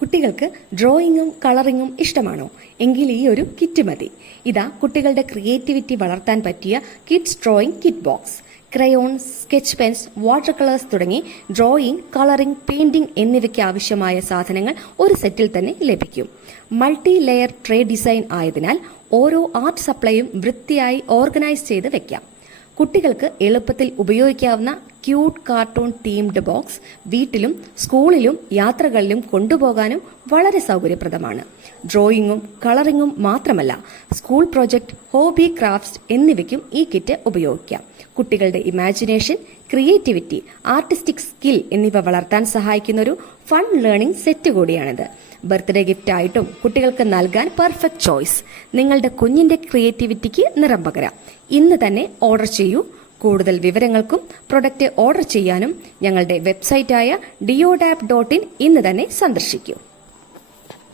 കുട്ടികൾക്ക് ഡ്രോയിങ്ങും കളറിങ്ങും ഇഷ്ടമാണോ? എങ്കിൽ ഈ ഒരു കിറ്റ് മതി. ഇതാ കുട്ടികളുടെ ക്രിയേറ്റിവിറ്റി വളർത്താൻ പറ്റിയ kids drawing kit box. Crayons, sketch pens, water colours തുടങ്ങി ഡ്രോയിങ്, കളറിംഗ്, പെയിന്റിംഗ് എന്നിവയ്ക്ക് ആവശ്യമായ സാധനങ്ങൾ ഒരു സെറ്റിൽ തന്നെ ലഭിക്കും. മൾട്ടി ലെയർ ട്രേ ഡിസൈൻ ആയതിനാൽ ഓരോ ആർട്ട് സപ്ലൈയും വൃത്തിയായി ഓർഗനൈസ് ചെയ്ത് വെക്കാം. കുട്ടികൾക്ക് എളുപ്പത്തിൽ ഉപയോഗിക്കാവുന്ന ക്യൂട്ട് കാർട്ടൂൺ തീംഡ് ബോക്സ് വീട്ടിലും സ്കൂളിലും യാത്രകളിലും കൊണ്ടുപോകാനും വളരെ സൗകര്യപ്രദമാണ്. ഡ്രോയിങ്ങും കളറിങ്ങും മാത്രമല്ല, സ്കൂൾ പ്രോജക്ട്, ഹോബി ക്രാഫ്റ്റ്സ് എന്നിവയ്ക്കും ഈ കിറ്റ് ഉപയോഗിക്കാം. കുട്ടികളുടെ ഇമാജിനേഷൻ, ക്രിയേറ്റിവിറ്റി, ആർട്ടിസ്റ്റിക് സ്കിൽ എന്നിവ വളർത്താൻ സഹായിക്കുന്ന ഒരു ഫൺ ലേണിംഗ് സെറ്റ് കൂടിയാണിത്. ബർത്ത്ഡേ ഗിഫ്റ്റ് ആയിട്ടും കുട്ടികൾക്ക് നൽകാൻ പെർഫെക്റ്റ് ചോയ്സ്. നിങ്ങളുടെ കുഞ്ഞിന്റെ ക്രിയേറ്റിവിറ്റിക്ക് നിറം പകരാം. ഇന്ന് തന്നെ ഓർഡർ ചെയ്യൂ. കൂടുതൽ വിവരങ്ങൾക്കും പ്രൊഡക്റ്റ് ഓർഡർ ചെയ്യാനും ഞങ്ങളുടെ വെബ്സൈറ്റായ diodap.in ഇന്ന് തന്നെ സന്ദർശിക്കൂ.